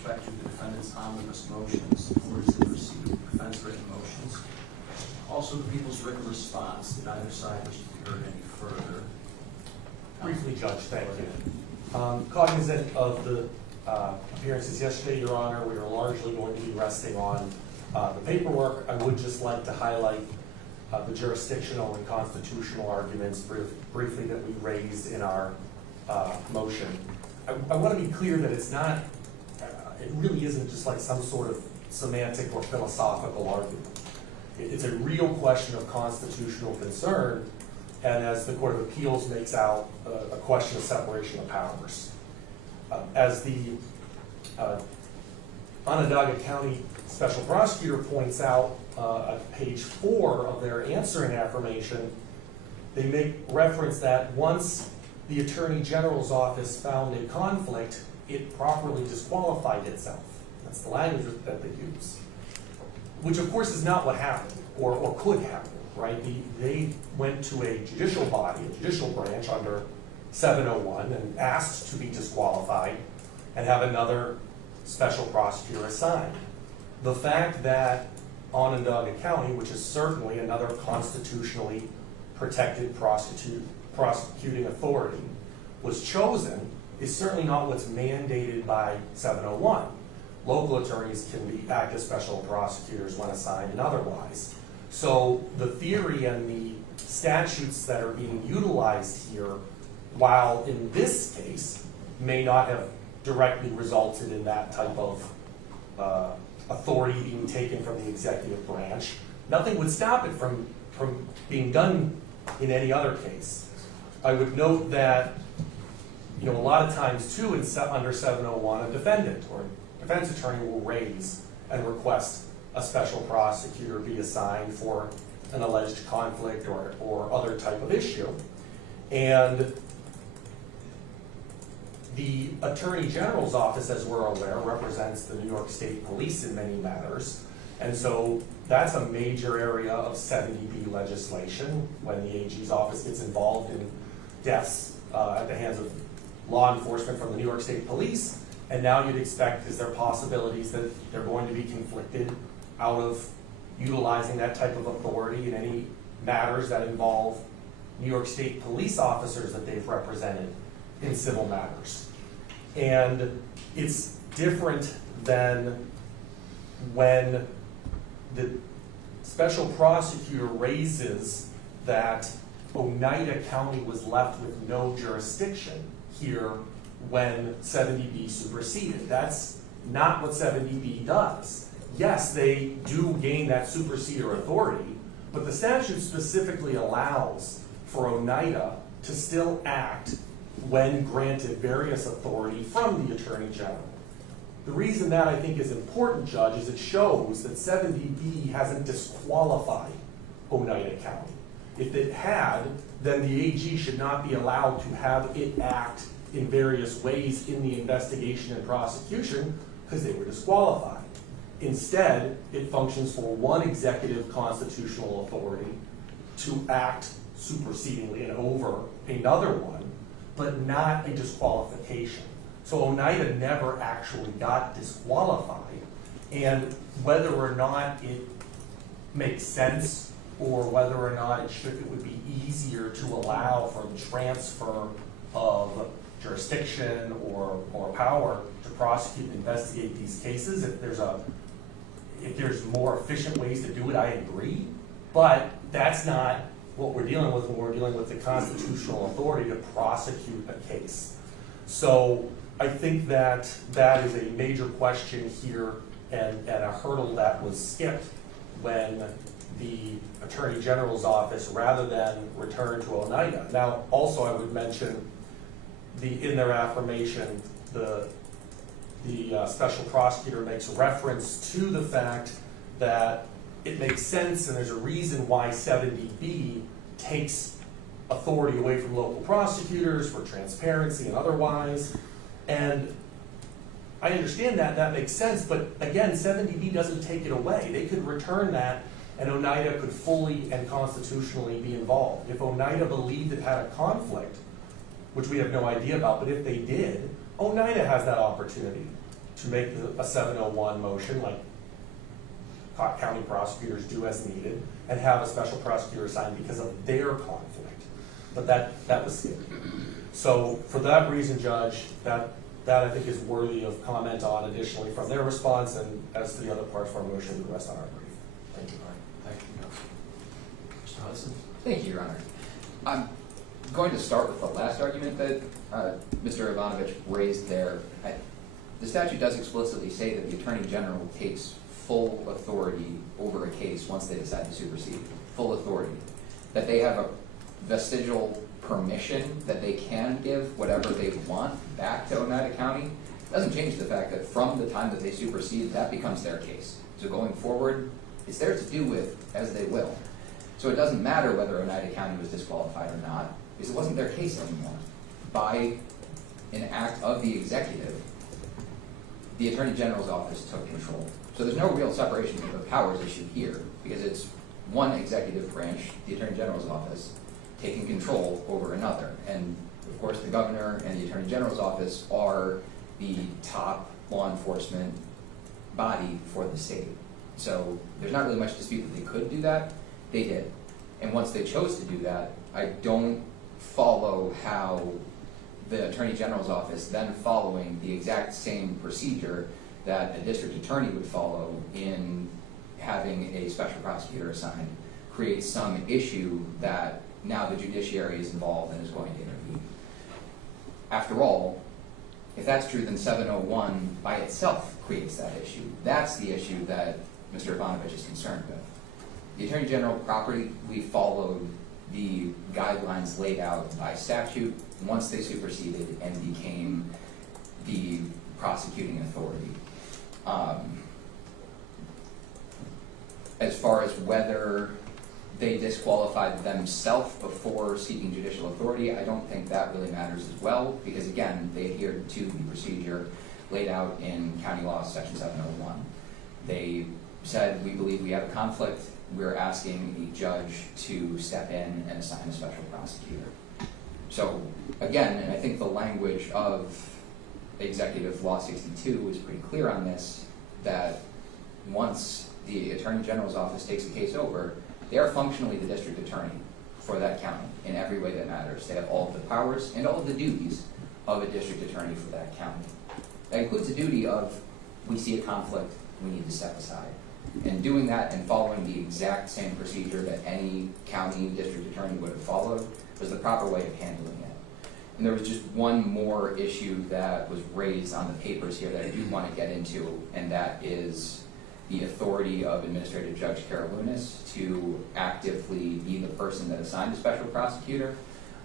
respect to the defendant's omnibus motions or supersede defense written motions. Also, the people's written response. Did either side wish to be heard any further? Briefly, Judge, thank you. Cognizant of the appearances yesterday, Your Honor, we are largely going to be resting on the paperwork. I would just like to highlight the jurisdictional and constitutional arguments briefly that we raised in our motion. I want to be clear that it's not, it really isn't just like some sort of semantic or philosophical argument. It's a real question of constitutional concern, and as the Court of Appeals makes out, a question of separation of powers. As the Onondaga County Special Prosecutor points out at page 4 of their answering affirmation, they make reference that once the Attorney General's office found a conflict, it properly disqualified itself. That's the language that they use. Which of course is not what happened, or could happen, right? They went to a judicial body, a judicial branch under 701 and asked to be disqualified and have another special prosecutor assigned. The fact that Onondaga County, which is certainly another constitutionally protected prosecuting authority, was chosen is certainly not what's mandated by 701. Local attorneys can act as special prosecutors when assigned and otherwise. So the theory and the statutes that are being utilized here, while in this case may not have directly resulted in that type of authority being taken from the executive branch, nothing would stop it from being done in any other case. I would note that, a lot of times too, under 701, a defendant or defense attorney will raise and request a special prosecutor be assigned for an alleged conflict or other type of issue. And the Attorney General's office, as we're aware, represents the New York State Police in many matters. And so that's a major area of 70B legislation when the AG's office gets involved in deaths at the hands of law enforcement from the New York State Police. And now you'd expect, is there possibilities that they're going to be conflicted out of utilizing that type of authority in any matters that involve New York State police officers that they've represented in civil matters. And it's different than when the special prosecutor raises that Oneida County was left with no jurisdiction here when 70B superseded. That's not what 70B does. Yes, they do gain that superseder authority, but the statute specifically allows for Oneida to still act when granted various authority from the Attorney General. The reason that I think is important, Judge, is it shows that 70B hasn't disqualified Oneida County. If it had, then the AG should not be allowed to have it act in various ways in the investigation and prosecution because they were disqualified. Instead, it functions for one executive constitutional authority to act supersedingly and over another one, but not a disqualification. So Oneida never actually got disqualified, and whether or not it makes sense or whether or not it would be easier to allow for the transfer of jurisdiction or power to prosecute and investigate these cases, if there's more efficient ways to do it, I agree, but that's not what we're dealing with when we're dealing with the constitutional authority to prosecute a case. So I think that is a major question here and a hurdle that was skipped when the Attorney General's office, rather than return to Oneida. Now, also I would mention in their affirmation, the special prosecutor makes reference to the fact that it makes sense and there's a reason why 70B takes authority away from local prosecutors for transparency and otherwise. And I understand that makes sense, but again, 70B doesn't take it away. They could return that and Oneida could fully and constitutionally be involved. If Oneida believed it had a conflict, which we have no idea about, but if they did, Oneida has that opportunity to make a 701 motion, like county prosecutors do as needed, and have a special prosecutor assigned because of their conflict. But that was skipped. So for that reason, Judge, that I think is worthy of comment on additionally from their response, and as to the other parts of our motion, the rest on our brief. Thank you. Thank you. Mr. Hudson? Thank you, Your Honor. I'm going to start with the last argument that Mr. Ivanovich raised there. The statute does explicitly say that the Attorney General takes full authority over a case once they decide to supersede. Full authority. That they have a vestigial permission that they can give whatever they want back to Oneida County doesn't change the fact that from the time that they supersede, that becomes their case. So going forward, it's theirs to do with as they will. So it doesn't matter whether Oneida County was disqualified or not, because it wasn't their case anymore. By an act of the executive, the Attorney General's office took control. So there's no real separation of powers issue here, because it's one executive branch, the Attorney General's office, taking control over another. And of course, the governor and the Attorney General's office are the top law enforcement body for the state. So there's not really much dispute that they could do that. They did. And once they chose to do that, I don't follow how the Attorney General's office, then following the exact same procedure that a district attorney would follow in having a special prosecutor assigned, creates some issue that now the judiciary is involved and is going to intervene. After all, if that's true, then 701 by itself creates that issue. That's the issue that Mr. Ivanovich is concerned with. The Attorney General properly followed the guidelines laid out by statute once they superseded and became the prosecuting authority. As far as whether they disqualified themselves before seeking judicial authority, I don't think that really matters as well, because again, they adhered to the procedure laid out in County Law Section 701. They said, we believe we have a conflict, we're asking a judge to step in and assign a special prosecutor. So again, and I think the language of Executive Law 62 is pretty clear on this, that once the Attorney General's office takes a case over, they are functionally the district attorney for that county in every way that matters. They have all of the powers and all of the duties of a district attorney for that county. That includes the duty of, we see a conflict, we need to step aside. And doing that and following the exact same procedure that any county district attorney would have followed was the proper way of handling it. And there was just one more issue that was raised on the papers here that I do want to get into, and that is the authority of Administrative Judge Karalunas to actively be the person that assigned a special prosecutor.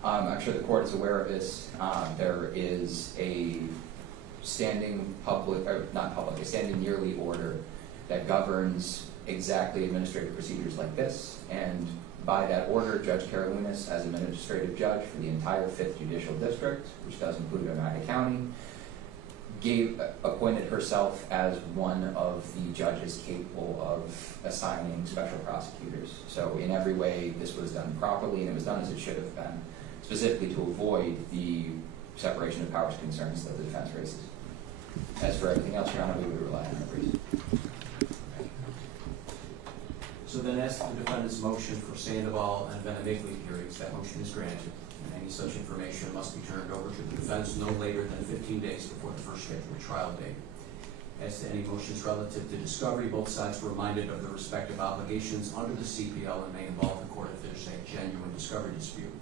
I'm sure the court is aware of this. There is a standing a standing yearly order that governs exactly administrative procedures like this. And by that order, Judge Karalunas, as administrative judge for the entire 5th Judicial District, which does include Oneida County, appointed herself as one of the judges capable of assigning special prosecutors. So in every way, this was done properly, and it was done as it should have been, specifically to avoid the separation of powers concerns that the defense raises. As for everything else, Your Honor, we would rely on our briefs. So then, as to the defendant's motion for Sandoval and Benedict hearings, that motion is granted. And any such information must be turned over to the defense no later than 15 days before the first scheduled trial date. As to any motions relative to discovery, both sides were reminded of their respective obligations under the CPL and may involve the court if there's a genuine discovery dispute.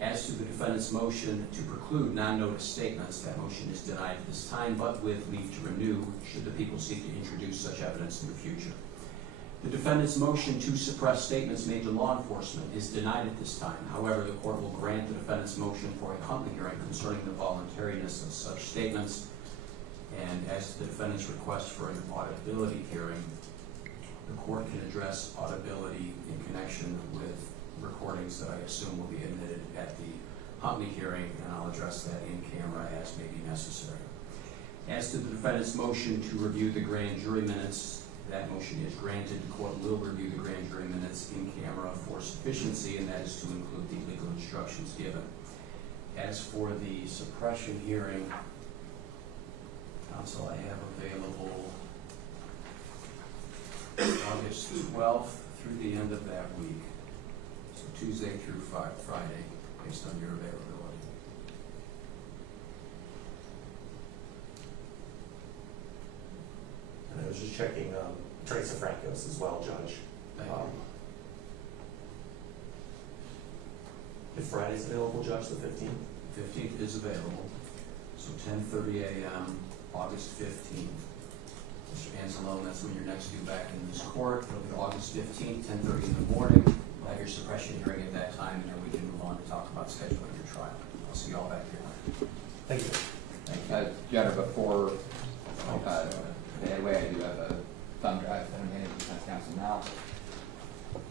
As to the defendant's motion to preclude non-notice statements, that motion is denied at this time, but with leave to renew should the people seek to introduce such evidence in the future. The defendant's motion to suppress statements made to law enforcement is denied at this time. However, the court will grant the defendant's motion for a Huntley hearing concerning the voluntariness of such statements. And as to the defendant's request for an audibility hearing, the court can address audibility in connection with recordings that I assume will be admitted at the Huntley hearing, and I'll address that in camera as may be necessary. As to the defendant's motion to review the grand jury minutes, that motion is granted. The court will review the grand jury minutes in camera for sufficiency, and that is to include the legal instructions given. As for the suppression hearing, Council, I have available August 12th through the end of that week. So Tuesday through Friday, based on your availability. And I was just checking Teresa Francos as well, Judge. Thank you. If Friday's available, Judge, the 15th? 15th is available, so 10:30 a.m., August 15th. Mr. Anzalone, that's when you're next due back in this court. It'll be August 15th, 10:30 in the morning. We'll have your suppression hearing at that time, and then we can move on to talk about scheduling your trial. I'll see you all back here. Thank you. Thank you. Your Honor, before, Oh, anyway, I do have a thumb drive that I'm handing to defense counsel now.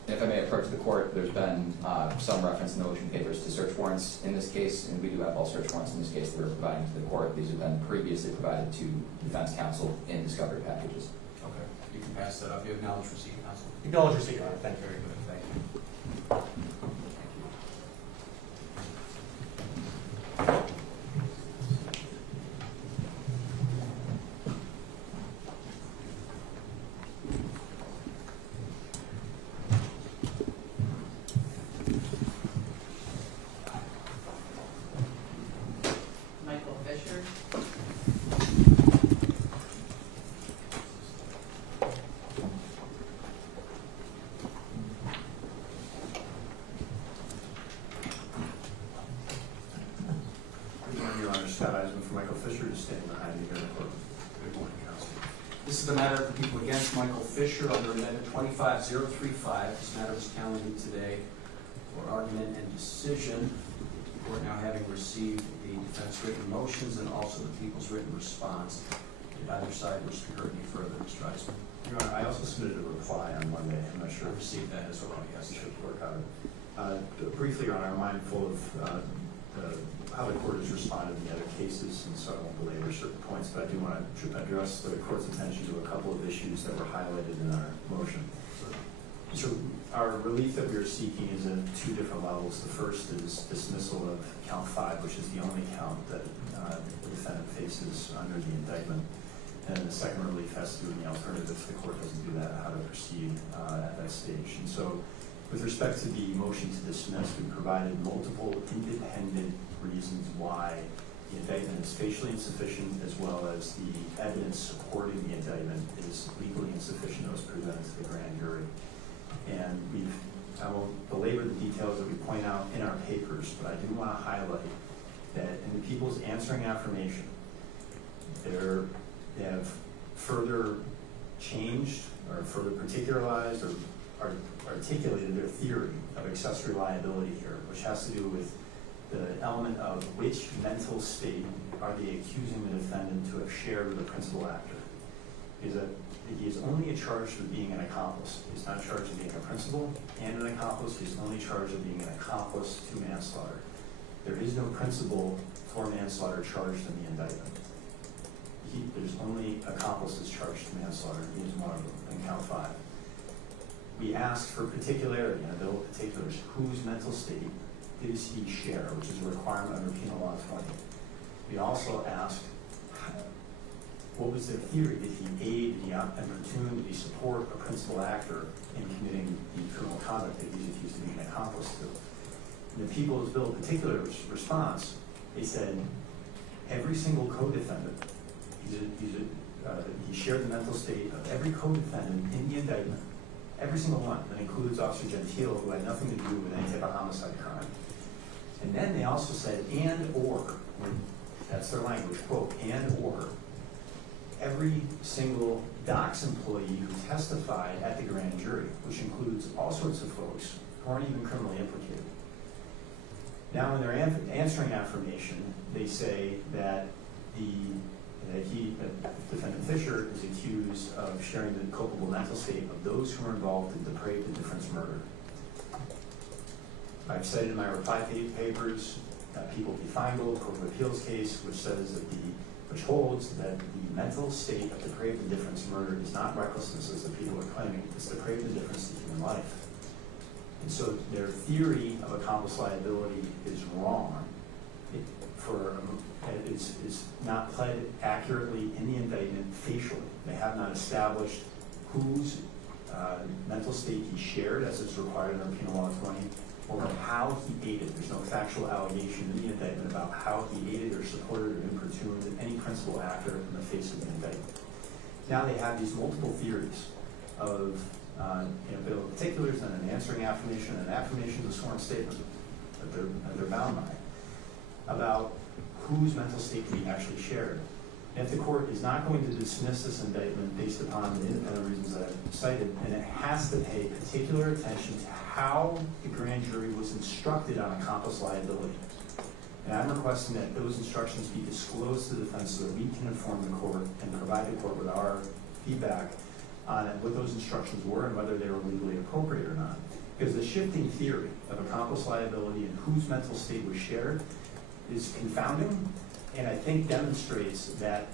If I may approach the court, there's been some reference in the motion papers to search warrants in this case, and we do have all search warrants in this case that we're providing to the court. These have been previously provided to defense counsel in discovery packages. Okay, you can pass that up. You acknowledge receipt, counsel. Acknowledge receipt, Your Honor. Thank you. Very good, thank you. Thank you. Michael Fisher. Good morning, Your Honor. Scott Eisman for Michael Fisher, just standing behind you here in the court. Good morning, counsel. This is the matter of the people against Michael Fisher under Amendment 25035. This matter was calendared today for argument and decision. The court now having received the defense written motions and also the people's written response. Did either side wish to be heard any further, Mr. Eisman? Your Honor, I also submitted a reply on Monday. I'm not sure I if received that as well, yes. you should work on it. Briefly, Your Honor, I'm mindful of how the court has responded in the other cases, and so I won't belabor certain points, but I do want to address the court's attention to a couple of issues that were highlighted in our motion. So our relief that we are seeking is at two different levels. The first is dismissal of count 5, which is the only count that the defendant faces under the indictment. And the second relief has to do with the alternative if the court doesn't do that, how to proceed at that stage. And so with respect to the motion to dismiss, we provided multiple independent reasons why the indictment is facially insufficient, as well as the evidence supporting the indictment is legally insufficient that was presented to the grand jury. And I won't belabor the details that we point out in our papers, but I do want to highlight that in the people's answering affirmation, they have further changed or further particularized or articulated their theory of accessory liability here, which has to do with the element of which mental state are they accusing the defendant to have shared with the principal actor. Is that he is only charged with being an accomplice. He's not charged with being a principal and an accomplice. He's only charged with being an accomplice to manslaughter. There is no principal for manslaughter charged in the indictment. There's only accomplices charged to manslaughter. He is one of them in count 5. We asked for particularity, and a bill of particulars, whose mental state does he share, which is a requirement under Penal Law 20. We also asked, what was their theory? Did he aid, did he importune, did he support a principal actor in committing the criminal conduct that he's accused of being an accomplice to? In the People's Bill of Particulars response, they said, every single co-defendant, he shared the mental state of every co-defendant in the indictment, every single one. That includes Officer Gentile, who had nothing to do with any type of homicide crime. And then they also said, and or, that's their language, quote, and or, every single DOCS employee who testified at the grand jury, which includes all sorts of folks who aren't even criminally implicated. Now, in their answering affirmation, they say that Defendant Fisher is accused of sharing the culpable mental state of those who are involved in depraved indifference murder. I've cited in my reply papers People v. Feingold, Court of Appeals case, which holds that the mental state of depraved indifference murder is not recklessness, as the people are claiming. It's depraved indifference to human life. And so their theory of accomplice liability is wrong is not pled accurately in the indictment facially. They have not established whose mental state he shared, as is required under Penal Law 20, or how he aided. There's no factual allegation in the indictment about how he aided or supported or importuned any principal actor in the face of the indictment. Now they have these multiple theories of bill of particulars and an answering affirmation, and an affirmation is a sworn statement that they're bound by, about whose mental state he actually shared. And if the court is not going to dismiss this indictment based upon the independent reasons that I've cited, then it has to pay particular attention to how the grand jury was instructed on accomplice liability. And I'm requesting that those instructions be disclosed to the defense so that we can inform the court and provide the court with our feedback on what those instructions were and whether they were legally appropriate or not. Because the shifting theory of accomplice liability and whose mental state was shared is confounding, and I think demonstrates that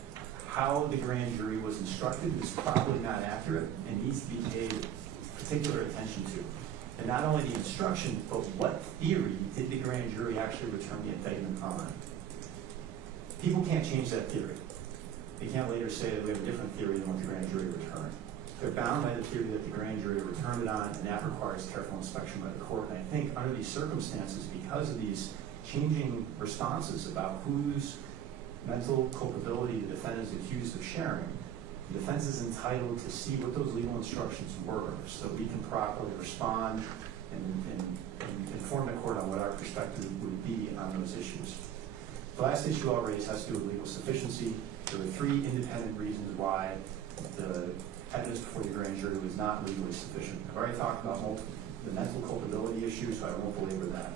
how the grand jury was instructed is probably not accurate and needs to be paid particular attention to. And not only the instruction, but what theory did the grand jury actually return the indictment on? People can't change that theory. They can't later say that we have a different theory than what the grand jury returned. They're bound by the theory that the grand jury returned it on, and that requires careful inspection by the court. And I think under these circumstances, because of these changing responses about whose mental culpability the defendant is accused of sharing, the defense is entitled to see what those legal instructions were so that we can properly respond and inform the court on what our perspective would be on those issues. The last issue I'll raise has to do with legal sufficiency. There were 3 independent reasons why the evidence before the grand jury was not legally sufficient. I've already talked about the mental culpability issue, so I won't belabor that.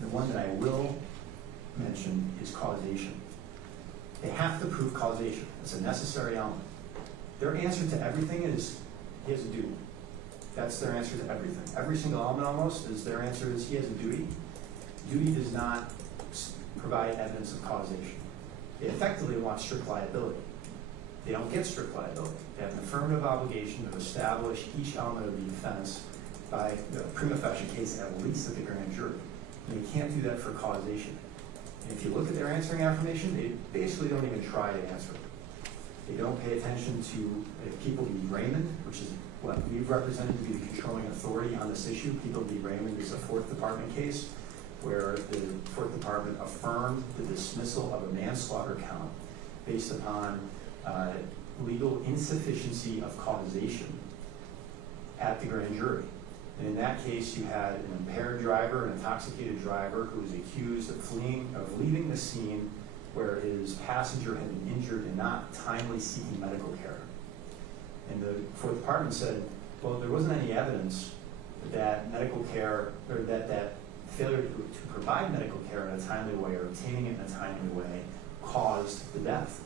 The one that I will mention is causation. They have to prove causation. It's a necessary element. Their answer to everything is, he has a duty. That's their answer to everything. Every single element almost is their answer is, he has a duty. Duty does not provide evidence of causation. They effectively want strict liability. They don't get strict liability. They have an affirmative obligation to establish each element of the offense by a prima facie case, at least at the grand jury. And they can't do that for causation. And if you look at their answering affirmation, they basically don't even try to answer it. They don't pay attention to People v. Raymond, which is what we've represented to be the controlling authority on this issue. People v. Raymond is a 4th Department case where the 4th Department affirmed the dismissal of a manslaughter count based upon legal insufficiency of causation at the grand jury. And in that case, you had an impaired driver, an intoxicated driver, who was accused of leaving the scene where his passenger had been injured and not timely seeking medical care. And the 4th Department said, well, there wasn't any evidence that medical care, or that failure to provide medical care in a timely way or obtaining it in a timely way caused the death.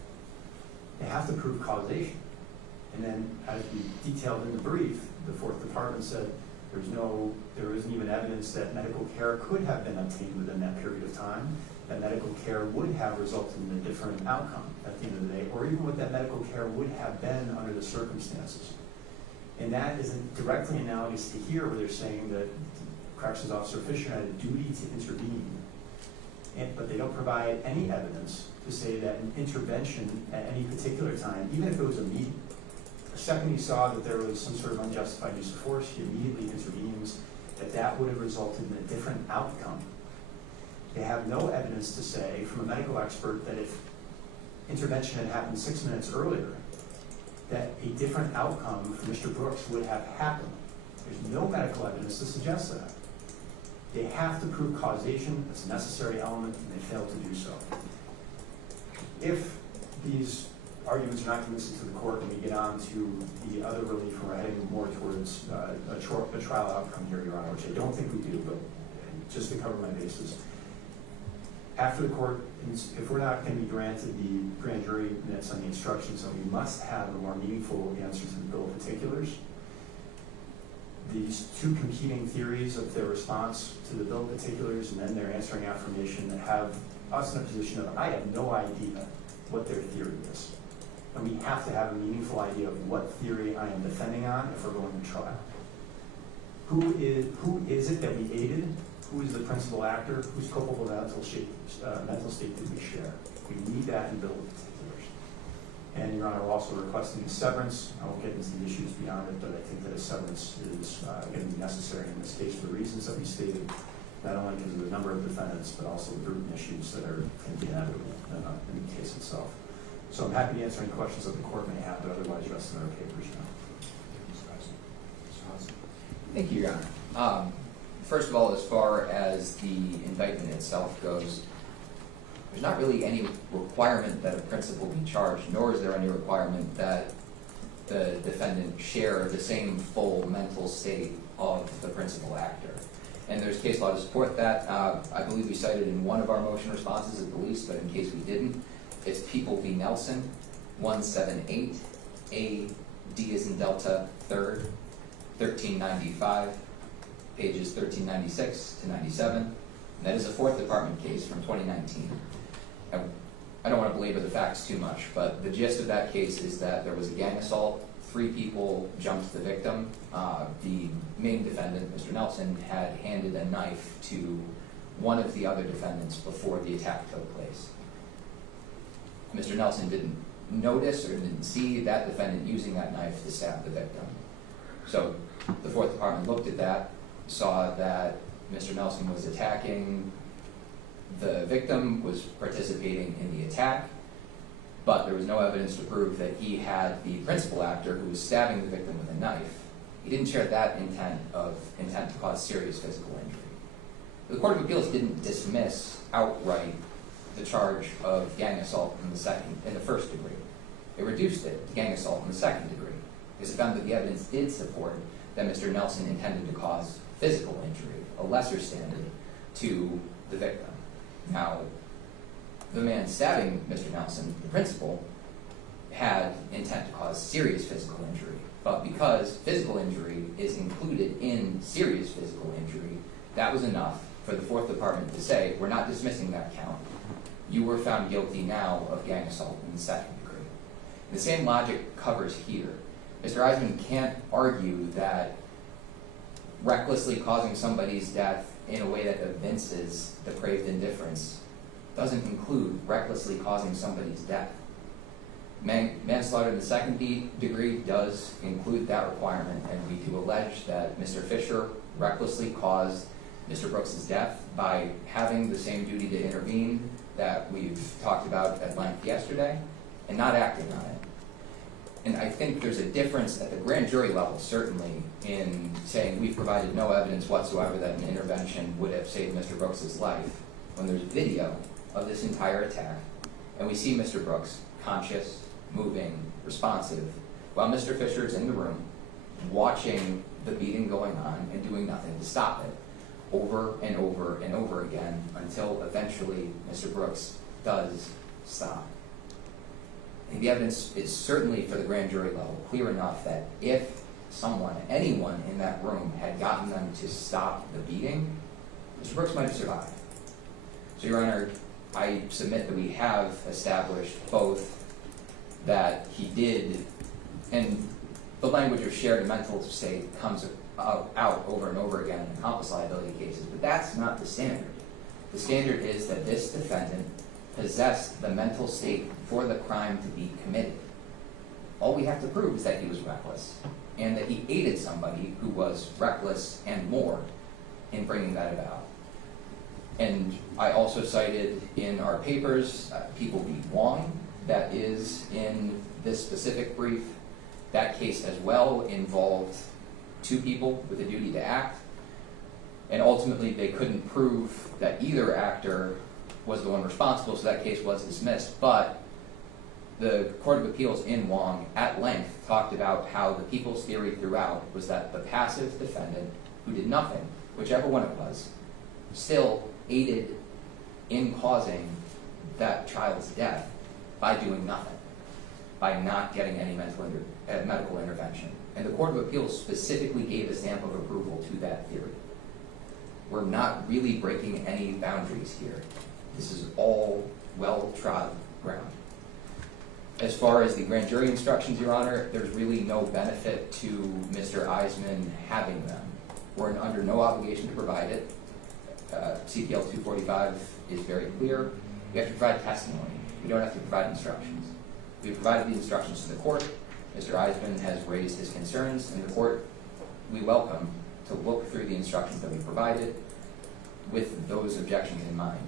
They have to prove causation. And then, as we detailed in the brief, the 4th Department said there isn't even evidence that medical care could have been obtained within that period of time, that medical care would have resulted in a different outcome at the end of the day, or even what that medical care would have been under the circumstances. And that isn't directly analogous to here, where they're saying that Corrections Officer Fisher had a duty to intervene, but they don't provide any evidence to say that an intervention at any particular time, even if it was immediate, the second he saw that there was some sort of unjustified use of force, he immediately intervenes, that would have resulted in a different outcome. They have no evidence to say from a medical expert that if intervention had happened 6 minutes earlier, that a different outcome for Mr. Brooks would have happened. There's no medical evidence to suggest that. They have to prove causation. It's a necessary element, and they fail to do so. If these arguments are not convincing to the court, and we get on to the other relief, we're heading more towards a trial outcome here, Your Honor, which I don't think we do, but just to cover my bases. After the court, if we're not going to be granted the grand jury minutes on the instructions, then we must have a more meaningful answer to the bill of particulars. These 2 competing theories of their response to the bill of particulars and then their answering affirmation have us in a position of, I have no idea what their theory is. And we have to have a meaningful idea of what theory I am defending on if we're going to trial. Who is it that we aided? who is the principal actor, whose culpable mental state did we share? We need that in bill of particulars. And Your Honor, we're also requesting a severance. I won't get into the issues beyond it, but I think that a severance is going to be necessary in this case for the reasons that we stated, not only because of the number of defendants, but also the prudent issues that are going to be inevitable in the case itself. So I'm happy to answer any questions that the court may have, but otherwise rest in our papers now. Thank you, Your Honor. First of all, as far as the indictment itself goes, there's not really any requirement that a principal be charged, nor is there any requirement that the defendant share the same full mental state of the principal actor. And there's case law to support that. I believe we cited in one of our motion responses at the least, but in case we didn't, it's People v. Nelson, 178, A, D as in Delta, 3rd, 1395, pages 1396 to 97. And that is a Fourth Department case from 2019. I don't want to belabor the facts too much, but the gist of that case is that there was a gang assault. 3 people jumped the victim. The main defendant, Mr. Nelson, had handed a knife to one of the other defendants before the attack took place. Mr. Nelson didn't notice or didn't see that defendant using that knife to stab the victim. So the Fourth Department looked at that, saw that Mr. Nelson was attacking the victim, was participating in the attack, but there was no evidence to prove that he had the principal actor who was stabbing the victim with a knife. He didn't share that intent to cause serious physical injury. The Court of Appeals didn't dismiss outright the charge of gang assault in the first degree. It reduced it to gang assault in the second degree, because it found that the evidence did support that Mr. Nelson intended to cause physical injury, a lesser standard, to the victim. Now, the man stabbing Mr. Nelson, the principal, had intent to cause serious physical injury, but because physical injury is included in serious physical injury, that was enough for the Fourth Department to say, we're not dismissing that count. You were found guilty now of gang assault in the second degree. The same logic covers here. Mr. Eisman can't argue that recklessly causing somebody's death in a way that evinces depraved indifference doesn't include recklessly causing somebody's death. Manslaughter in the second degree does include that requirement, and we do allege that Mr. Fisher recklessly caused Mr. Brooks's death by having the same duty to intervene that we've talked about at length yesterday and not acting on it. And I think there's a difference at the grand jury level, certainly, in saying we've provided no evidence whatsoever that an intervention would have saved Mr. Brooks's life, when there's video of this entire attack, and we see Mr. Brooks conscious, moving, responsive, while Mr. Fisher's in the room, watching the beating going on and doing nothing to stop it, over and over and over again, until eventually Mr. Brooks does stop. And the evidence is certainly, for the grand jury level, clear enough that if anyone in that room had gotten them to stop the beating, Mr. Brooks might have survived. So, Your Honor, I submit that we have established both that he did, and the language of shared mental state comes out over and over again in accomplice liability cases, but that's not the standard. The standard is that this defendant possessed the mental state for the crime to be committed. All we have to prove is that he was reckless, and that he aided somebody who was reckless and more in bringing that about. And I also cited in our papers, People v. Wong, that is in this specific brief. That case as well involved 2 people with a duty to act, and ultimately they couldn't prove that either actor was the one responsible, so that case was dismissed. But the Court of Appeals in Wong at length talked about how the people's theory throughout was that the passive defendant who did nothing, whichever one it was, still aided in causing that child's death by doing nothing, by not getting any medical intervention. And the Court of Appeals specifically gave a stamp of approval to that theory. We're not really breaking any boundaries here. This is all well-trod ground. As far as the grand jury instructions, Your Honor, there's really no benefit to Mr. Eisman having them. We're under no obligation to provide it. CPL 245 is very clear. We have to provide testimony. We don't have to provide instructions. We provided the instructions to the court. Mr. Eisman has raised his concerns, and the court, we welcome to look through the instructions that we provided with those objections in mind.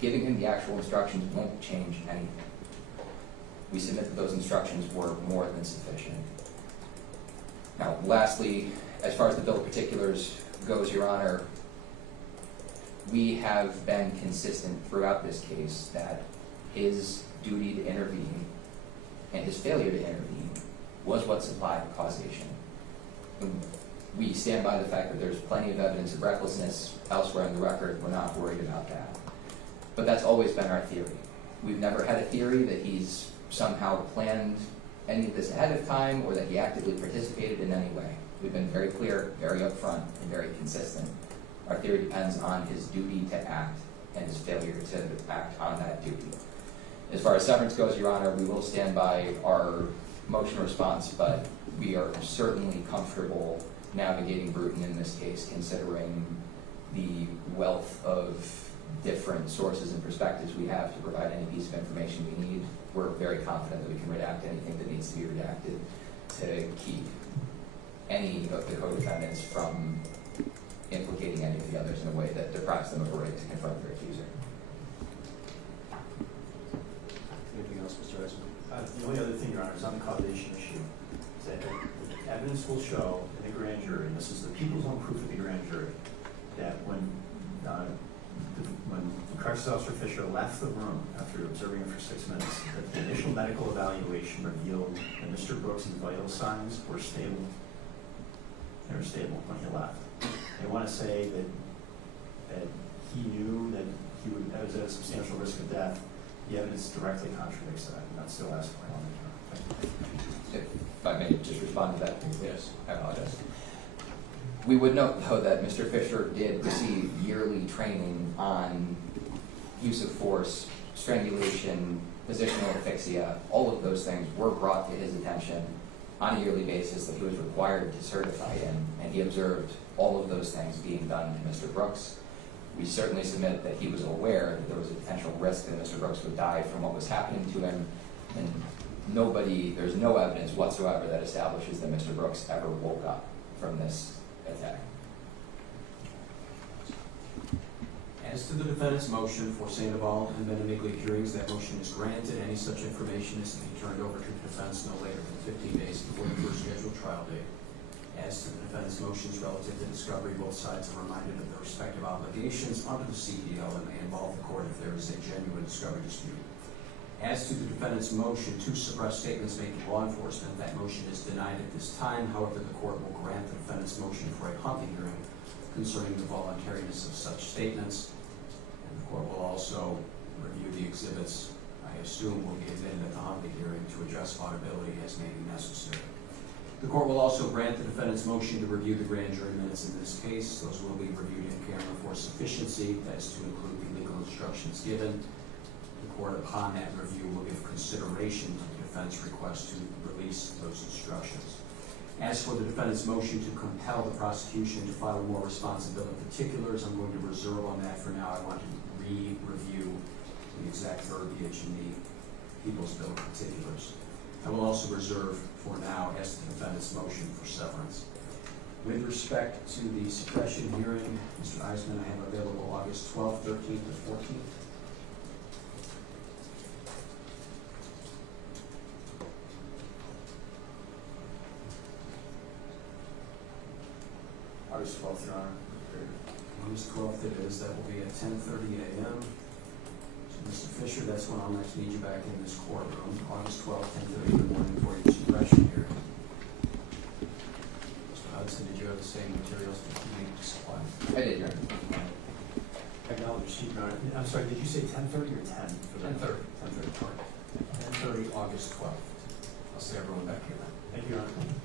Giving him the actual instructions won't change anything. We submit that those instructions were more than sufficient. Now, lastly, as far as the bill of particulars goes, Your Honor, we have been consistent throughout this case that his duty to intervene and his failure to intervene was what supplied causation. We stand by the fact that there's plenty of evidence of recklessness elsewhere in the record. We're not worried about that. But that's always been our theory. We've never had a theory that he's somehow planned any of this ahead of time or that he actively participated in any way. We've been very clear, very upfront, and very consistent. Our theory depends on his duty to act and his failure to act on that duty. As far as severance goes, Your Honor, we will stand by our motion response, but we are certainly comfortable navigating Bruton in this case, considering the wealth of different sources and perspectives we have to provide any piece of information we need. We're very confident that we can redact anything that needs to be redacted to keep any of the co-defendants from implicating any of the others in a way that deprives them of a right to confront their accuser. Anything else, Mr. Eisman? The only other thing, Your Honor, is on the causation issue, is that the evidence will show in the grand jury, and this is the people's own proof of the grand jury, that when Corrections Officer Fisher left the room after observing him for 6 minutes, that the initial medical evaluation revealed that Mr. Brooks' vital signs were stable. They were stable when he left. They want to say that he knew that he was at a substantial risk of death. The evidence directly contradicts that, and that's the last point on the term. If I may just respond to that. Yes. I apologize. We would note, though, that Mr. Fisher did receive yearly training on use of force, strangulation, positional asphyxia. All of those things were brought to his attention on a yearly basis that he was required to certify in, and he observed all of those things being done to Mr. Brooks. We certainly submit that he was aware that there was a potential risk that Mr. Brooks would die from what was happening to him, and there's no evidence whatsoever that establishes that Mr. Brooks ever woke up from this attack. As to the defendant's motion for Sandoval and Benamigli hearings, that motion is granted. Any such information is to be turned over to the defense no later than 15 days before the first scheduled trial date. As to the defendant's motions relative to discovery, both sides are reminded of their respective obligations under the CPL and may involve the court if there is a genuine discovery dispute. As to the defendant's motion to suppress statements made to law enforcement, that motion is denied at this time. However, the court will grant the defendant's motion for a Huntley hearing concerning the voluntariness of such statements. And the court will also review the exhibits I assume will be admitted at the Huntley hearing to address audibility as may be necessary. The court will also grant the defendant's motion to review the grand jury minutes in this case. Those will be reviewed in camera for sufficiency, that is to include the legal instructions given. The court, upon that review, will give consideration to the defense request to release those instructions. As for the defendant's motion to compel the prosecution to file more responsibility particulars, I'm going to reserve on that for now. I want to re-review the exact verbiage in the People's Bill of Particulars. I will also reserve for now as to the defendant's motion for severance. With respect to the suppression hearing, Mr. Eisman, I have available August 12th, 13th, and 14th. August 12th, Your Honor. August 12th it is. That will be at 10:30 a.m. So, Mr. Fisher, that's when I'll next need you back in this courtroom. August 12th, 10:30 in the morning for your suppression hearing. Mr. Hudson, did you have the same materials that you need to supply? I did, Your Honor. Acknowledge receipt, Your Honor. I'm sorry, did you say 10:30 or 10? 10:30. 10:30. 10:30, August 12th. I'll see everyone back here then. Thank you, Your Honor.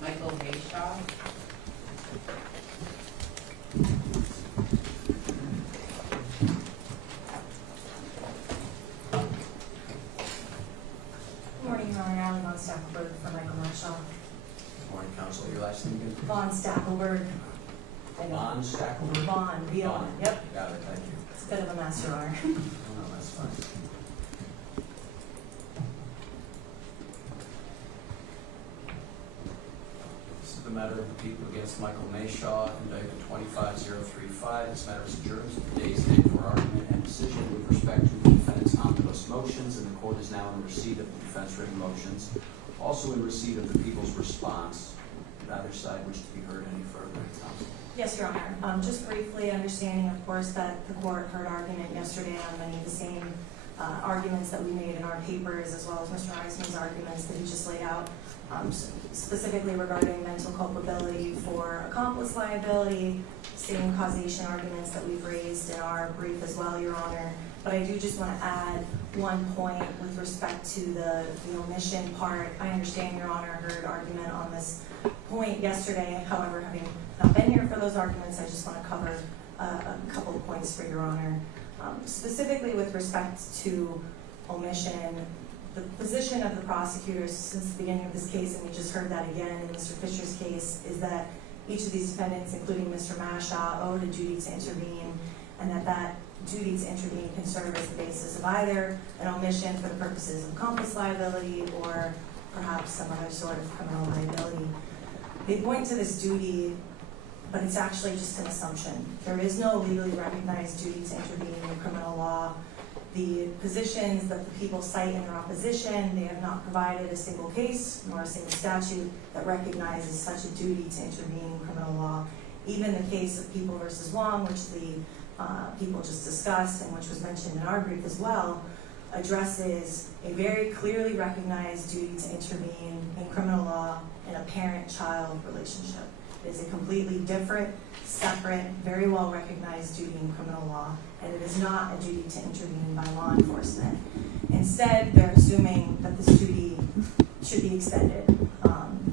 Michael Hayshaw, Stackelberg for Michael Marshall. Good morning, counsel. Your last name again, please? Von Stackelberg. Von Stackelberg? Von, V-O-N, yep. Got it, thank you. It's a bit of a mess, Your Honor. No, that's fine. This is the matter of the people against Michael Mayshaw, indictment 25035. This matter is adjourned to today's date for argument and decision with respect to the defendant's omnibus motions, and the court is now in receipt of the defense written motions, also in receipt of the people's response. Would either side wish to be heard any further? Counsel? Yes, Your Honor. Just briefly, understanding, of course, that the court heard argument yesterday on many of the same arguments that we made in our papers, as well as Mr. Eisman's arguments that he just laid out, specifically regarding mental culpability for accomplice liability, same causation arguments that we've raised in our brief as well, Your Honor. But I do just want to add one point with respect to the omission part. I understand Your Honor heard argument on this point yesterday. However, having not been here for those arguments, I just want to cover a couple of points for Your Honor. Specifically with respect to omission, the position of the prosecutors since the beginning of this case, and we just heard that again in Mr. Fisher's case, is that each of these defendants, including Mr. Mashaw, owed a duty to intervene, and that duty to intervene can serve as the basis of either an omission for the purposes of accomplice liability or perhaps some other sort of criminal liability. They point to this duty, but it's actually just an assumption. There is no legally recognized duty to intervene in criminal law. The positions that the people cite in their opposition, they have not provided a single case nor a single statute that recognizes such a duty to intervene in criminal law. Even the case of People v. Wong, which the people just discussed and which was mentioned in our brief as well, addresses a very clearly recognized duty to intervene in criminal law in a parent-child relationship. It is a completely different, separate, very well recognized duty in criminal law, and it is not a duty to intervene by law enforcement. Instead, they're assuming that this duty should be extended.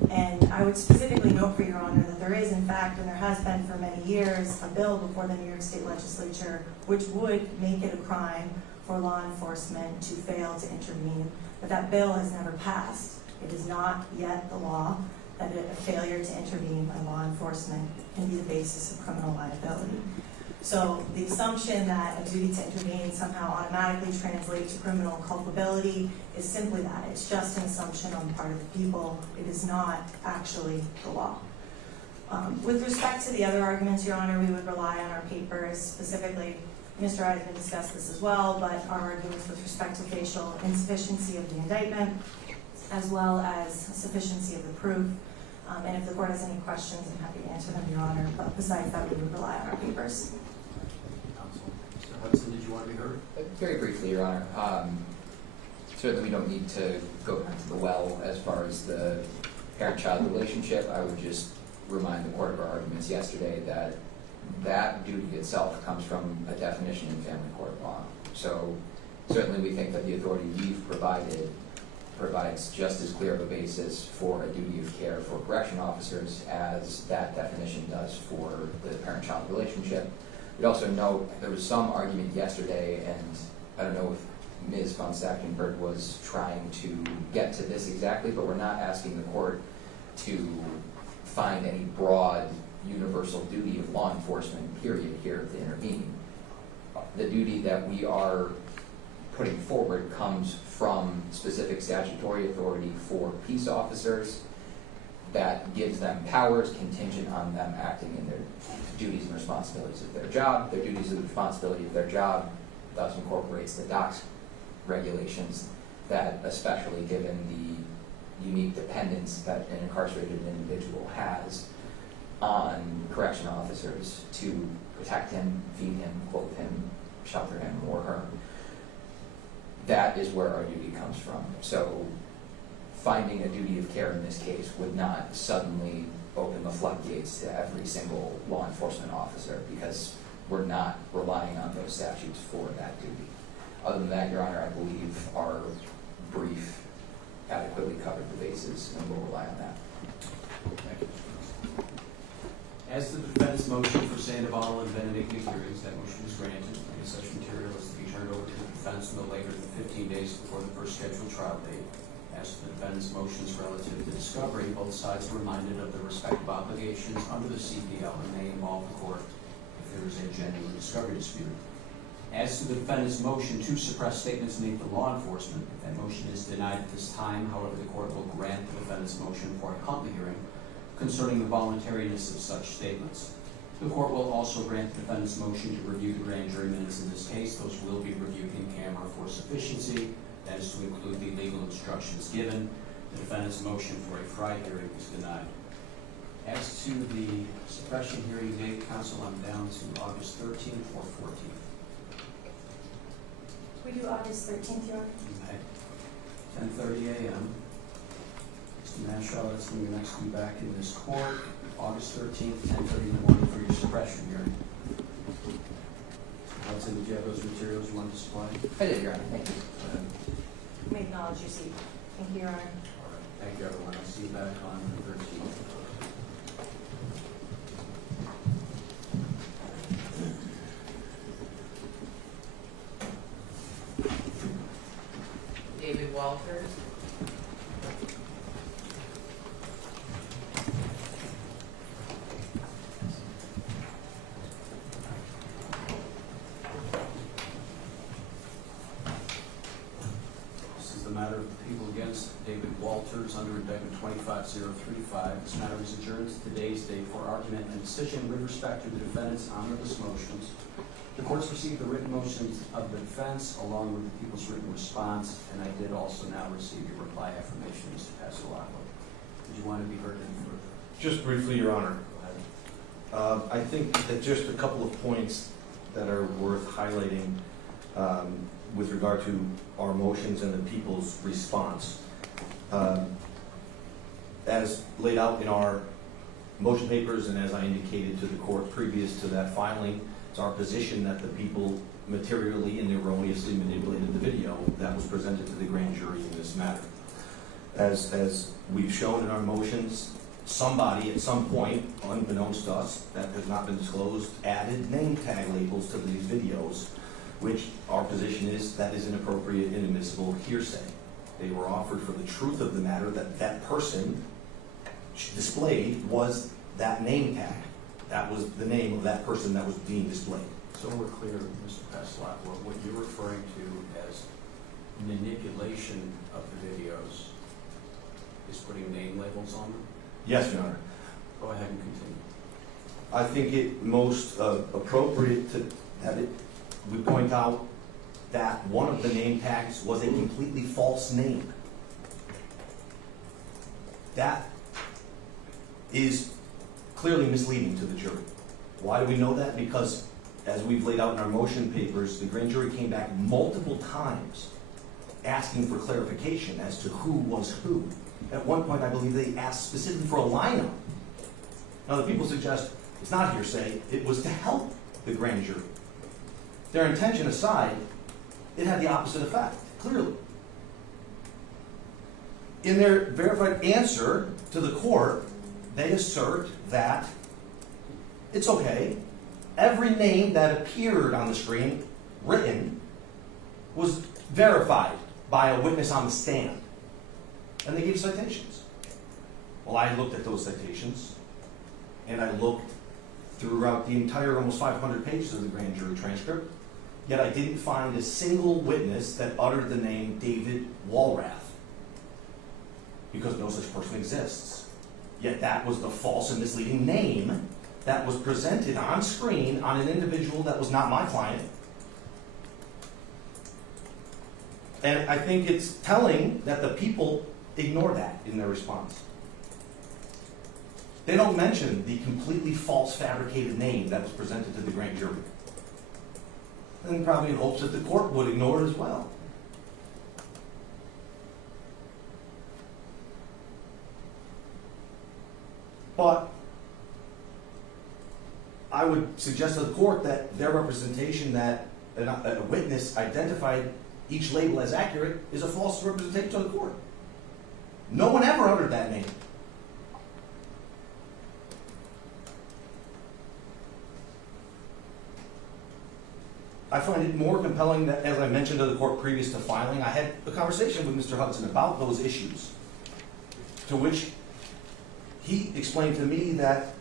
And I would specifically note for Your Honor that there is, in fact, and there has been for many years, a bill before the New York State Legislature which would make it a crime for law enforcement to fail to intervene, but that bill has never passed. It is not yet the law that a failure to intervene by law enforcement can be the basis of criminal liability. So the assumption that a duty to intervene somehow automatically translates to criminal culpability is simply that. It's just an assumption on the part of the people. It is not actually the law. With respect to the other arguments, Your Honor, we would rely on our papers. Specifically, Mr. Eisman discussed this as well, but our arguments with respect to facial insufficiency of the indictment, as well as sufficiency of the proof. And if the court has any questions, I'm happy to answer them, Your Honor. But besides that, we would rely on our papers. Counsel. Mr. Hudson, did you want to be heard? Very briefly, Your Honor. Certainly we don't need to go back to the well as far as the parent-child relationship. I would just remind the court of our arguments yesterday that that duty itself comes from a definition in family court law. So certainly we think that the authority we've provided provides just as clear of a basis for a duty of care for correction officers as that definition does for the parent-child relationship. We'd also note there was some argument yesterday, and I don't know if Ms. von Stackenberg was trying to get to this exactly, but we're not asking the court to find any broad universal duty of law enforcement, period, here to intervene. The duty that we are putting forward comes from specific statutory authority for peace officers that gives them powers contingent on them acting in their duties and responsibilities of their job. Their duties and responsibility of their job thus incorporates the DOCS regulations that, especially given the unique dependence that an incarcerated individual has on correction officers to protect him, feed him, clothe him, shelter him or her. That is where our duty comes from. So finding a duty of care in this case would not suddenly open the floodgates to every single law enforcement officer, because we're not relying on those statutes for that duty. Other than that, Your Honor, I believe our brief adequately covered the bases, and we'll rely on that. Thank you. As to the defendant's motion for Sandoval and Benedict hearings, that motion is granted. Any such material is to be turned over to the defense no later than 15 days before the first scheduled trial date. As to the defendant's motions relative to discovery, both sides are reminded of their respective obligations under the CPL and may involve the court if there is a genuine discovery dispute. As to the defendant's motion to suppress statements made to law enforcement, if that motion is denied at this time, however, the court will grant the defendant's motion for a Huntley hearing concerning the voluntariness of such statements. The court will also grant the defendant's motion to review the grand jury minutes in this case. Those will be reviewed in camera for sufficiency. That is to include the legal instructions given. The defendant's motion for a Friday hearing is denied. As to the suppression hearing date, counsel, I'm down to August 13th or 14th. We do August 13th, Your Honor? Okay. 10:30 a.m. Mr. Mashaw, that's when you're next to be back in this court. August 13th, 10:30 in the morning for your suppression hearing. Mr. Hudson, did you have those materials you wanted to supply? I did, Your Honor, thank you. You may acknowledge your seat. Thank you, Your Honor. All right. Thank you, everyone. I'll see you back on the 13th. David Walters. This is the matter of the people against David Walters under indictment 25035. This matter is adjourned to today's date for argument and decision with respect to the defendant's omnibus motions. The court's received the written motions of the defense along with the people's written response, and I did also now receive your reply affirmation, Mr. Passalacqua. Did you want to be heard any further? Just briefly, Your Honor. Go ahead. I think that just a couple of points that are worth highlighting with regard to our motions and the people's response. As laid out in our motion papers and as I indicated to the court previous to that filing, it's our position that the people materially and erroneously manipulated the video that was presented to the grand jury in this matter. As we've shown in our motions, somebody at some point, unbeknownst to us, that has not been disclosed, added name tag labels to these videos, which our position is that is inappropriate, inadmissible hearsay. They were offered for the truth of the matter that that person displayed was that name tag. That was the name of that person that was being displayed. So we're clear, Mr. Passalacqua, what you're referring to as manipulation of the videos is putting name labels on them? Yes, Your Honor. Go ahead and continue. I think it most appropriate to have it, we point out that one of the name tags was a completely false name. That is clearly misleading to the jury. Why do we know that? Because as we've laid out in our motion papers, the grand jury came back multiple times asking for clarification as to who was who. At one point, I believe they asked specifically for a lineup. Now, the people suggest it's not hearsay, it was to help the grand jury. Their intention aside, it had the opposite effect, clearly. In their verified answer to the court, they assert that it's okay. Every name that appeared on the screen, written, was verified by a witness on the stand. And they gave citations. Well, I looked at those citations, and I looked throughout the entire almost 500 pages of the grand jury transcript, yet I didn't find a single witness that uttered the name David Walrath, because no such person exists. Yet that was the false and misleading name that was presented on screen on an individual that was not my client. And I think it's telling that the people ignore that in their response. They don't mention the completely false, fabricated name that was presented to the grand jury. And probably in hopes that the court would ignore it as well. But I would suggest to the court that their representation that a witness identified each label as accurate is a false representation to the court. No one ever uttered that name. I find it more compelling that, as I mentioned to the court previous to filing, I had a conversation with Mr. Hudson about those issues, to which he explained to me that,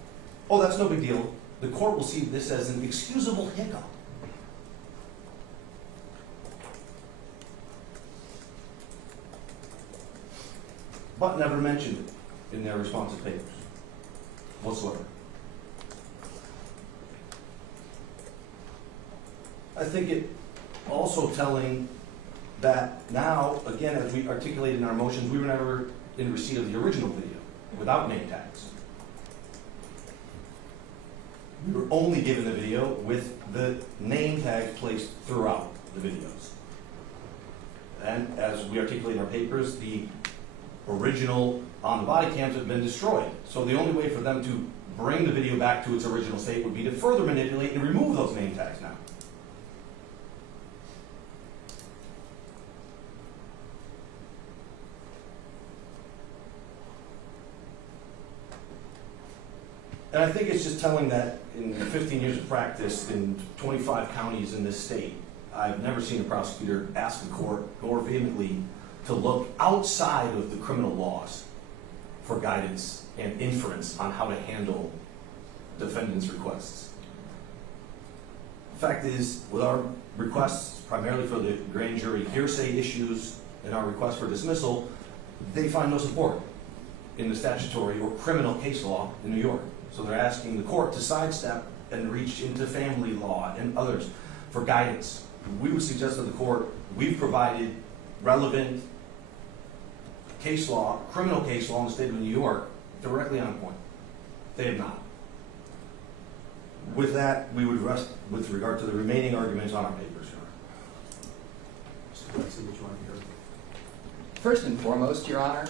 oh, that's no big deal. The court will see this as an excusable hiccup. But never mentioned it in their responsive papers whatsoever. I think it also telling that now, again, as we articulated in our motions, we were never in receipt of the original video without name tags. We were only given the video with the name tags placed throughout the videos. And as we articulate in our papers, the original on the body cams have been destroyed. So the only way for them to bring the video back to its original state would be to further manipulate and remove those name tags now. And I think it's just telling that in 15 years of practice in 25 counties in this state, I've never seen a prosecutor ask the court more vehemently to look outside of the criminal laws for guidance and inference on how to handle defendants' requests. The fact is, with our requests, primarily for the grand jury hearsay issues and our request for dismissal, they find no support in the statutory or criminal case law in New York. So they're asking the court to sidestep and reach into family law and others for guidance. We would suggest to the court, we've provided relevant case law, criminal case law in the state of New York, directly on point. They have not. With that, we would rest with regard to the remaining arguments on our papers. Mr. Lexi, what you want to hear? First and foremost, Your Honor,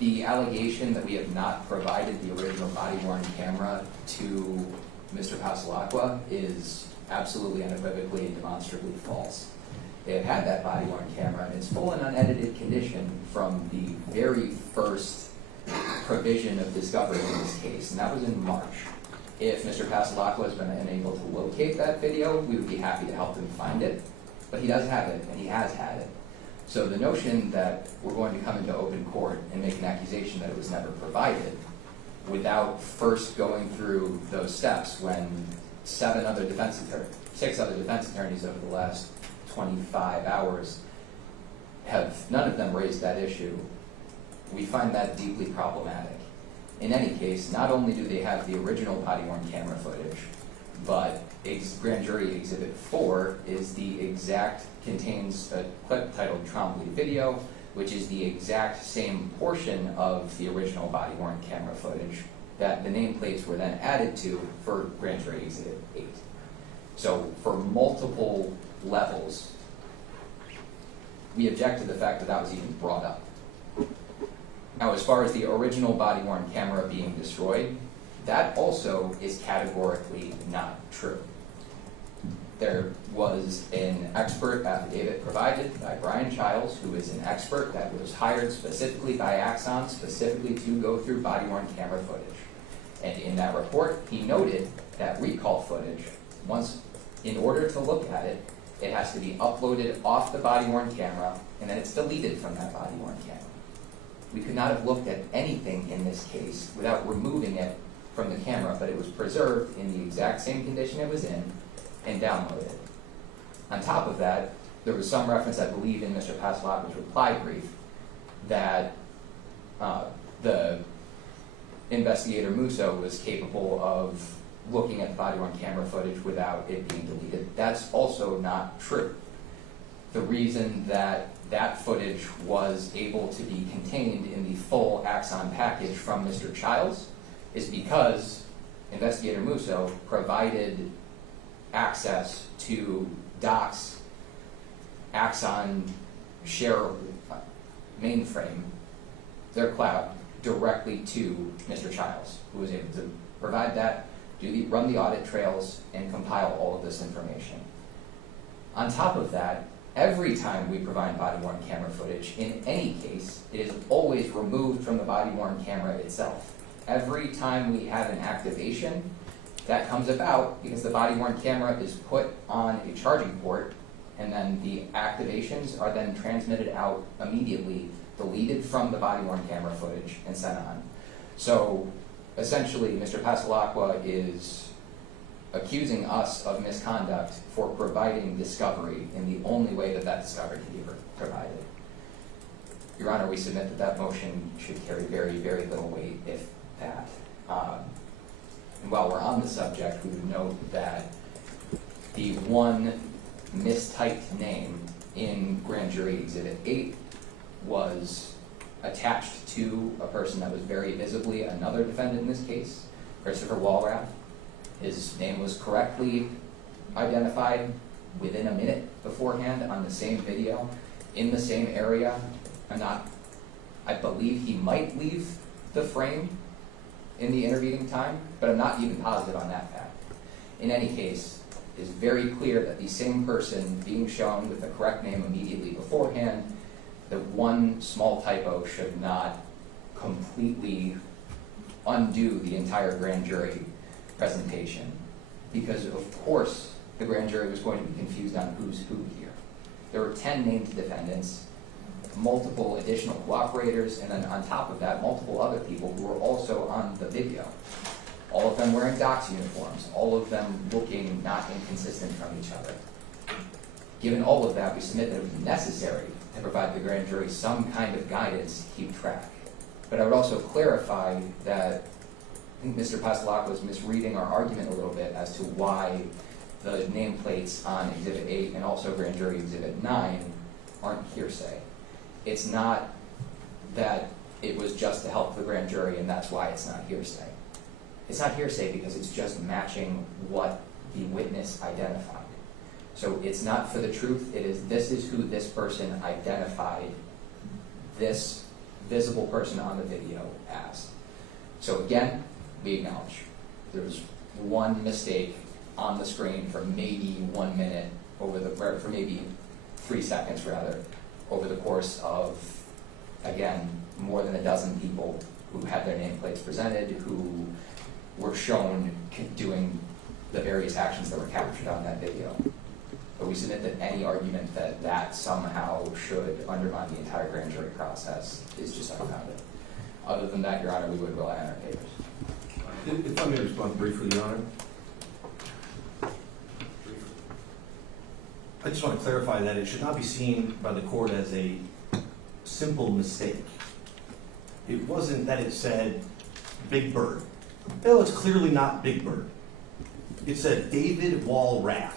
the allegation that we have not provided the original body-worn camera to Mr. Pasalacqua is absolutely unequivocally and demonstrably false. They have had that body-worn camera in its full and unedited condition from the very first provision of discovery in this case, and that was in March. If Mr. Pasalacqua has been unable to locate that video, we would be happy to help him find it, but he does have it, and he has had it. So the notion that we're going to come into open court and make an accusation that it was never provided without first going through those steps when 6 other defense attorneys over the last 25 hours have none of them raised that issue, we find that deeply problematic. In any case, not only do they have the original body-worn camera footage, but Grand Jury Exhibit 4 contains a clip titled Trombley Video, which is the exact same portion of the original body-worn camera footage that the nameplates were then added to for Grand Jury Exhibit 8. So for multiple levels, we object to the fact that that was even brought up. Now, as far as the original body-worn camera being destroyed, that also is categorically not true. There was an expert affidavit provided by Brian Childs, who is an expert that was hired specifically by Axon, specifically to go through body-worn camera footage. And in that report, he noted that recall footage, once, in order to look at it, it has to be uploaded off the body-worn camera, and then it's deleted from that body-worn camera. We could not have looked at anything in this case without removing it from the camera, but it was preserved in the exact same condition it was in and downloaded. On top of that, there was some reference, I believe, in Mr. Pasalacqua's reply brief that the investigator Musso was capable of looking at the body-worn camera footage without it being deleted. That's also not true. The reason that that footage was able to be contained in the full Axon package from Mr. Childs is because investigator Musso provided access to Doc's Axon share mainframe, their cloud, directly to Mr. Childs, who was able to provide that, run the audit trails, and compile all of this information. On top of that, every time we provide body-worn camera footage, in any case, it is always removed from the body-worn camera itself. Every time we have an activation, That comes about because the body worn camera is put on a charging port, and then the activations are then transmitted out immediately, deleted from the body worn camera footage and sent on. So essentially, Mr. Pasalacqua is accusing us of misconduct for providing discovery in the only way that that discovery can be provided. Your Honor, we submit that that motion should carry very, very little weight, if that. And while we're on the subject, we would note that the one mistyped name in Grand Jury Exhibit 8 was attached to a person that was very visibly another defendant in this case, Christopher Walrath. His name was correctly identified within a minute beforehand on the same video, in the same area. I believe he might leave the frame in the intervening time, but I'm not even positive on that fact. In any case, it is very clear that the same person being shown with the correct name immediately beforehand, that one small typo should not completely undo the entire grand jury presentation. Because of course, the grand jury was going to be confused on who's who here. There were 10 named defendants, multiple additional cooperators, and then on top of that, multiple other people who were also on the video. All of them wearing docs uniforms, all of them looking not inconsistent from each other. Given all of that, we submit that it was necessary to provide the grand jury some kind of guidance to keep track. But I would also clarify that I think Mr. Pasalacqua was misreading our argument a little bit as to why the nameplates on Exhibit 8 and also Grand Jury Exhibit 9 aren't hearsay. It's not that it was just to help the grand jury and that's why it's not hearsay. It's not hearsay because it's just matching what the witness identified. So it's not for the truth, it is this is who this person identified this visible person on the video as. So again, we acknowledge there was one mistake on the screen for maybe 1 minute or for maybe 3 seconds rather, over the course of, again, more than a dozen people who had their nameplates presented, who were shown doing the various actions that were captured on that video. But we submit that any argument that that somehow should undermine the entire grand jury process is just unfounded. Other than that, Your Honor, we would rely on our papers. If I may respond briefly, Your Honor. I just want to clarify that it should not be seen by the court as a simple mistake. It wasn't that it said Big Bird. No, it's clearly not Big Bird. It said David Walrath,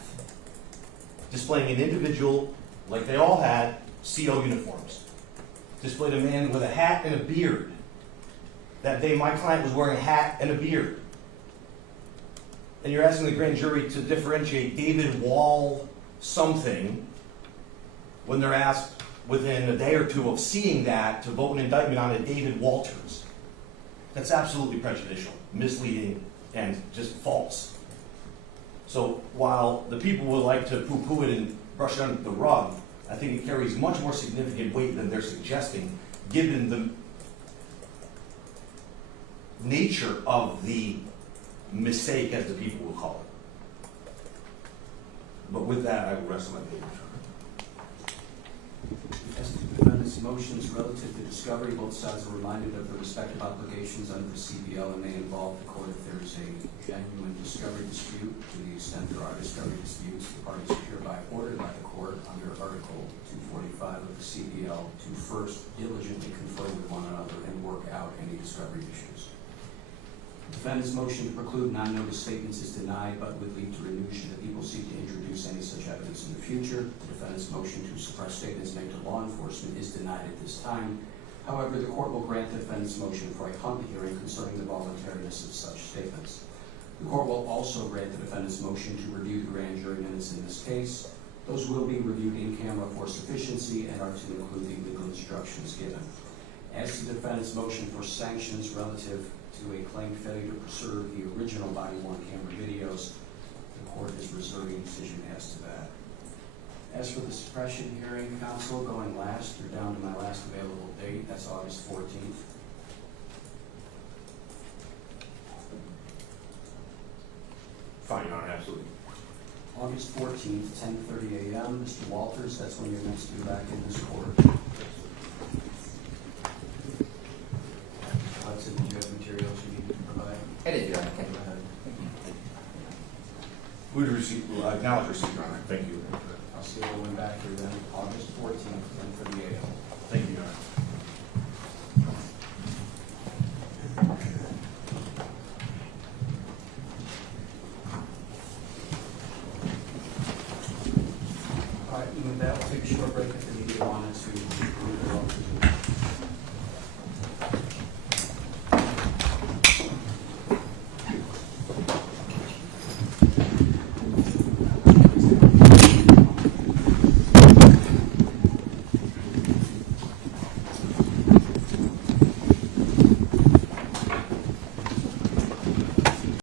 displaying an individual like they all had, CO uniforms. Displayed a man with a hat and a beard. That day my client was wearing a hat and a beard. And you're asking the grand jury to differentiate David Wall something when they're asked within a day or two of seeing that to vote an indictment on a David Walters. That's absolutely prejudicial, misleading, and just false. So while the people would like to poo-poo it and brush it under the rug, I think it carries much more significant weight than they're suggesting, given the nature of the mistake, as the people will call it. But with that, I will rest on my papers. As to the defendant's motions relative to discovery, both sides are reminded of their respective obligations under the CBL and may involve the court if there is a genuine discovery dispute. To the extent there are discovery disputes, the parties are hereby ordered by the court under Article 245 of the CBL to first diligently confer with one another and work out any discovery issues. The defendant's motion to preclude non-notice statements is denied, but with leave to renew should the people seek to introduce any such evidence in the future. The defendant's motion to suppress statements made to law enforcement is denied at this time. However, the court will grant the defendant's motion for a Hunt hearing concerning the voluntariness of such statements. The court will also grant the defendant's motion to review the grand jury minutes in this case. Those will be reviewed in camera for sufficiency and are to include the legal instructions given. As to the defendant's motion for sanctions relative to a claimed failure to preserve the original body-worn camera videos, the court is reserving decision as to that. As for the suppression hearing, counsel, going last, you're down to my last available date, that's August 14th. absolutely. August 14th, 10:30 a.m. Mr. Walters, that's when you're next to be back in this court. Hudson, did you have materials you need to provide? I did, Your Honor. Thank Go you. ahead. Would receive, acknowledge receipt, Your Honor. Thank you. I'll see you when back here then, August 14th, 10:30 a.m. Thank you, Your Honor. All right, and with that, we'll take a short break if the media wanted to move along to the